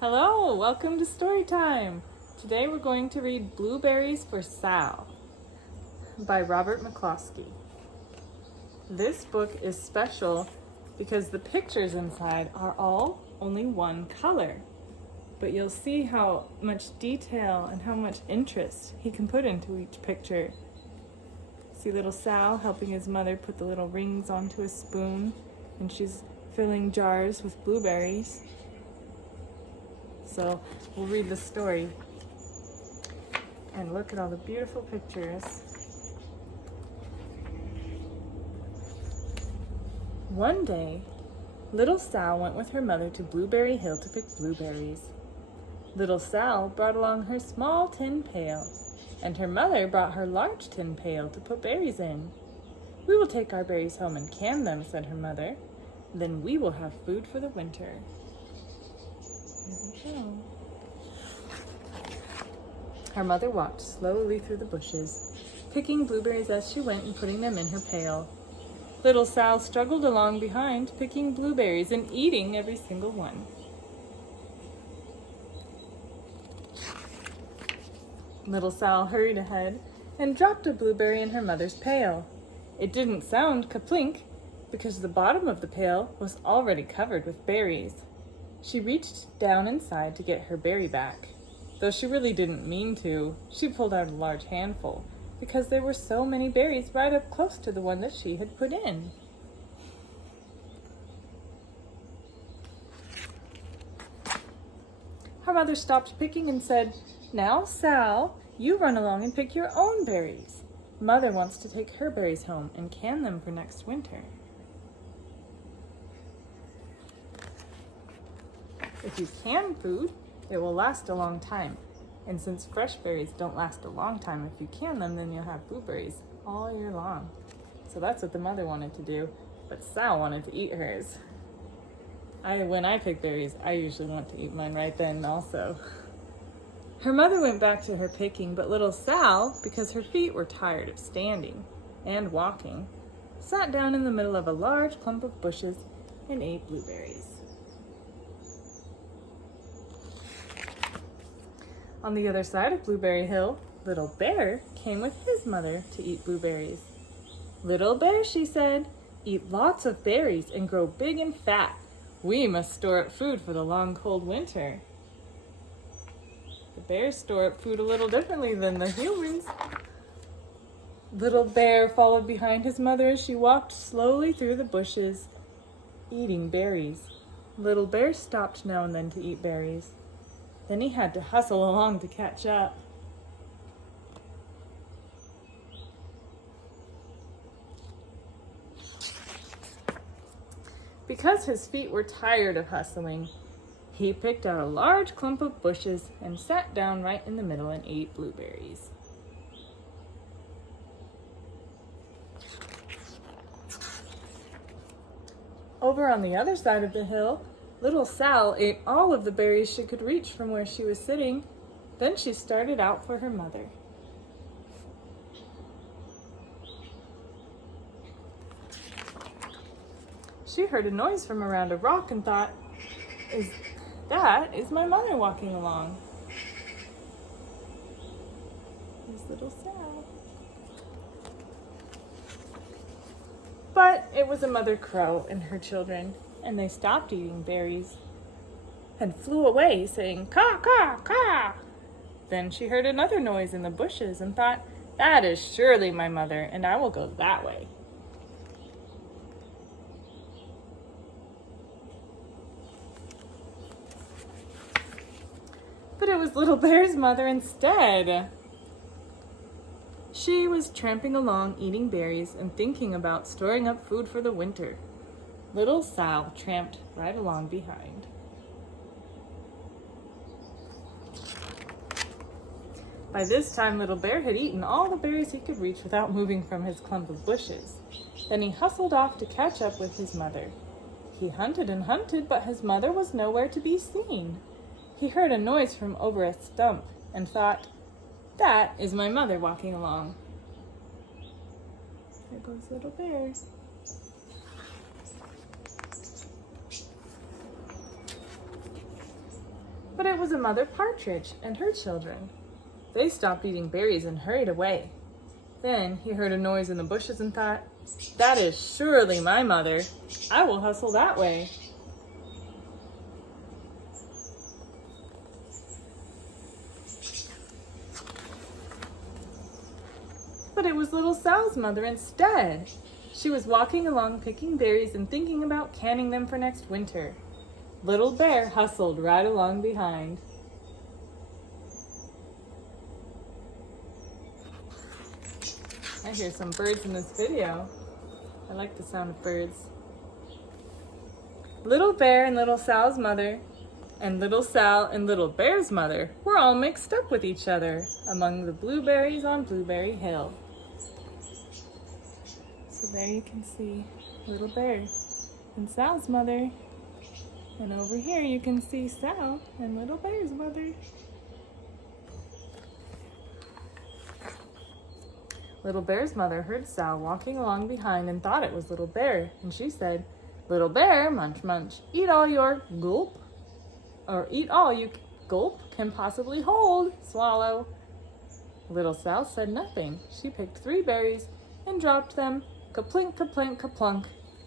Hello, welcome to story time. Today we're going to read Blueberries for Sal by Robert McCloskey. This book is special because the pictures inside are all only one color. But you'll see how much detail and how much interest he can put into each picture. See little Sal helping his mother put the little rings onto a spoon, and she's filling jars with blueberries. So we'll read the story and look at all the beautiful pictures. One day, little Sal went with her mother to Blueberry Hill to pick blueberries. Little Sal brought along her small tin pail, and her mother brought her large tin pail to put berries in. "We will take our berries home and can them," said her mother. "Then we will have food for the winter." Here we go. Her mother walked slowly through the bushes, picking blueberries as she went and putting them in her pail. Little Sal struggled along behind, picking blueberries and eating every single one. Little Sal hurried ahead and dropped a blueberry in her mother's pail. It didn't sound kaplink because the bottom of the pail was already covered with berries. She reached down inside to get her berry back. Though she really didn't mean to, she pulled out a large handful because there were so many berries right up close to the one that she had put in. Her mother stopped picking and said, "Now, Sal, you run along and pick your own berries. Mother wants to take her berries home and can them for next winter." If you can food, it will last a long time. And since fresh berries don't last a long time, if you can them, then you'll have blueberries all year long. So that's what the mother wanted to do, but Sal wanted to eat hers. When I pick berries, I usually want to eat mine right then also. Her mother went back to her picking, but little Sal, because her feet were tired of standing and walking, sat down in the middle of a large clump of bushes and ate blueberries. On the other side of Blueberry Hill, Little Bear came with his mother to eat blueberries. "Little Bear," she said, "eat lots of berries and grow big and fat. We must store up food for the long, cold winter." The bears store up food a little differently than the humans. Little Bear followed behind his mother as she walked slowly through the bushes, eating berries. Little Bear stopped now and then to eat berries. Then he had to hustle along to catch up. Because his feet were tired of hustling, he picked out a large clump of bushes and sat down right in the middle and ate blueberries. Over on the other side of the hill, little Sal ate all of the berries she could reach from where she was sitting. Then she started out for her mother. She heard a noise from around a rock and thought, that is my mother walking along." Here's little Sal. But it was a mother crow and her children, and they stopped eating berries and flew away, saying, "Caw, caw, caw." Then she heard another noise in the bushes and thought, "That is surely my mother, and I will go that way." But it was Little Bear's mother instead. She was tramping along, eating berries and thinking about storing up food for the winter. Little Sal tramped right along behind. By this time, Little Bear had eaten all the berries he could reach without moving from his clump of bushes. Then he hustled off to catch up with his mother. He hunted and hunted, but his mother was nowhere to be seen. He heard a noise from over a stump and thought, "That is my mother walking along." There goes Little Bear. but it was a mother partridge and her children. They stopped eating berries and hurried away. Then he heard a noise in the bushes and thought, "That is surely my mother. I will hustle that way." But it was little Sal's mother instead. She was walking along picking berries and thinking about canning them for next winter. Little Bear hustled right along behind. I hear some birds in this video. I like the sound of birds. Little Bear and little Sal's mother and little Sal and little Bear's mother were all mixed up with each other among the blueberries on Blueberry Hill. So there you can see little Bear and Sal's mother. And over here you can see Sal and little Bear's mother. Little Bear's mother heard Sal walking along behind and thought it was Little Bear. And she said, "Little Bear, munch, munch, eat all your gulp, or eat all you gulp can possibly hold, swallow." Little Sal said nothing. She picked 3 berries and dropped them, kaplink, kaplink, kaplunk,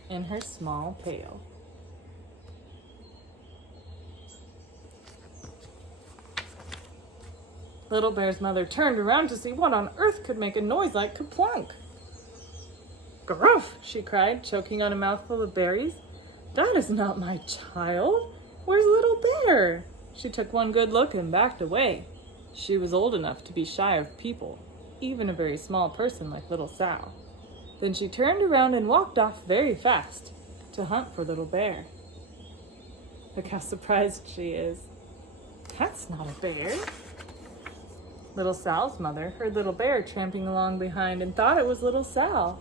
in her small pail. Little Bear's mother turned around to see what on earth could make a noise like kaplunk. "Gruff!" she cried, choking on a mouthful of berries. "That is not my child. Where's Little Bear?" She took one good look and backed away. She was old enough to be shy of people, even a very small person like little Sal. Then she turned around and walked off very fast to hunt for Little Bear. Look how surprised she is. "That's not a bear." Little Sal's mother heard Little Bear tramping along behind and thought it was little Sal.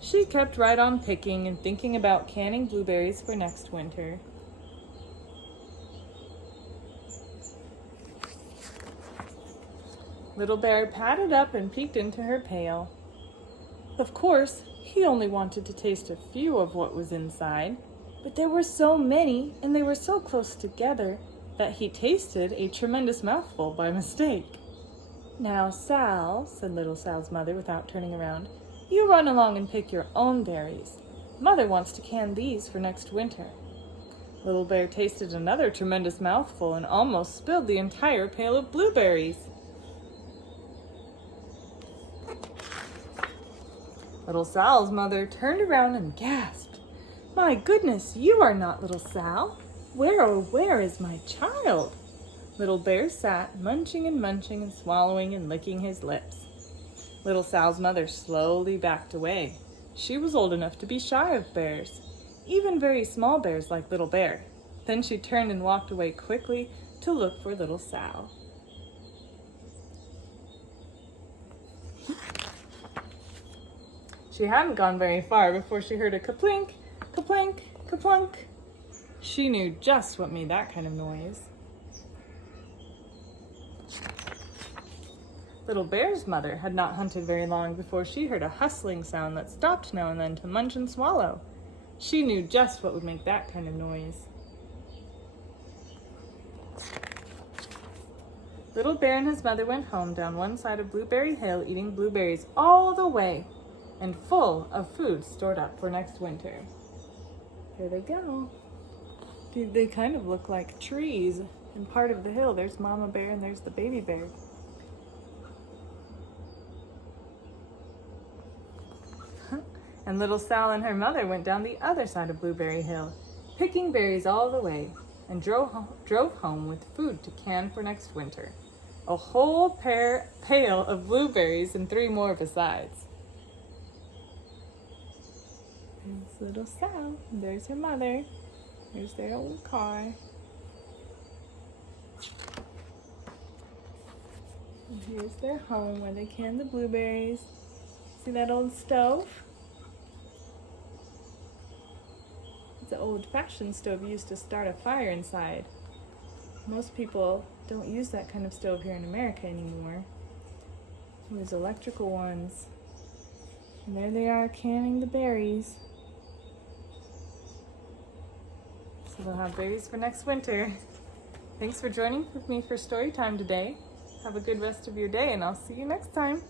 She kept right on picking and thinking about canning blueberries for next winter. Little Bear padded up and peeked into her pail. Of course, he only wanted to taste a few of what was inside, but there were so many and they were so close together that he tasted a tremendous mouthful by mistake. "Now, Sal," said little Sal's mother without turning around, "you run along and pick your own berries. Mother wants to can these for next winter." Little Bear tasted another tremendous mouthful and almost spilled the entire pail of blueberries. Little Sal's mother turned around and gasped, "My goodness, you are not little Sal. Where, oh where is my child?" Little Bear sat, munching and swallowing and licking his lips. Little Sal's mother slowly backed away. She was old enough to be shy of bears, even very small bears like Little Bear. Then she turned and walked away quickly to look for little Sal. She hadn't gone very far before she heard a kaplink, kaplink, kaplunk. She knew just what made that kind of noise. Little Bear's mother had not hunted very long before she heard a hustling sound that stopped now and then to munch and swallow. She knew just what would make that kind of noise. Little Bear and his mother went home down one side of Blueberry Hill, eating blueberries all the way and full of food stored up for next winter. Here they go. They kind of look like trees. In part of the hill, there's Mama Bear and there's the baby bear. And little Sal and her mother went down the other side of Blueberry Hill, picking berries all the way, and drove home with food to can for next winter. A whole pail of blueberries and 3 more besides. There's little Sal, and there's her mother. There's their old car. And here's their home where they can the blueberries. See that old stove? It's an old-fashioned stove used to start a fire inside. Most people don't use that kind of stove here in America anymore. There's electrical ones. And there they are canning the berries. So they'll have berries for next winter. Thanks for joining with me for story time today. Have a good rest of your day, and I'll see you next time.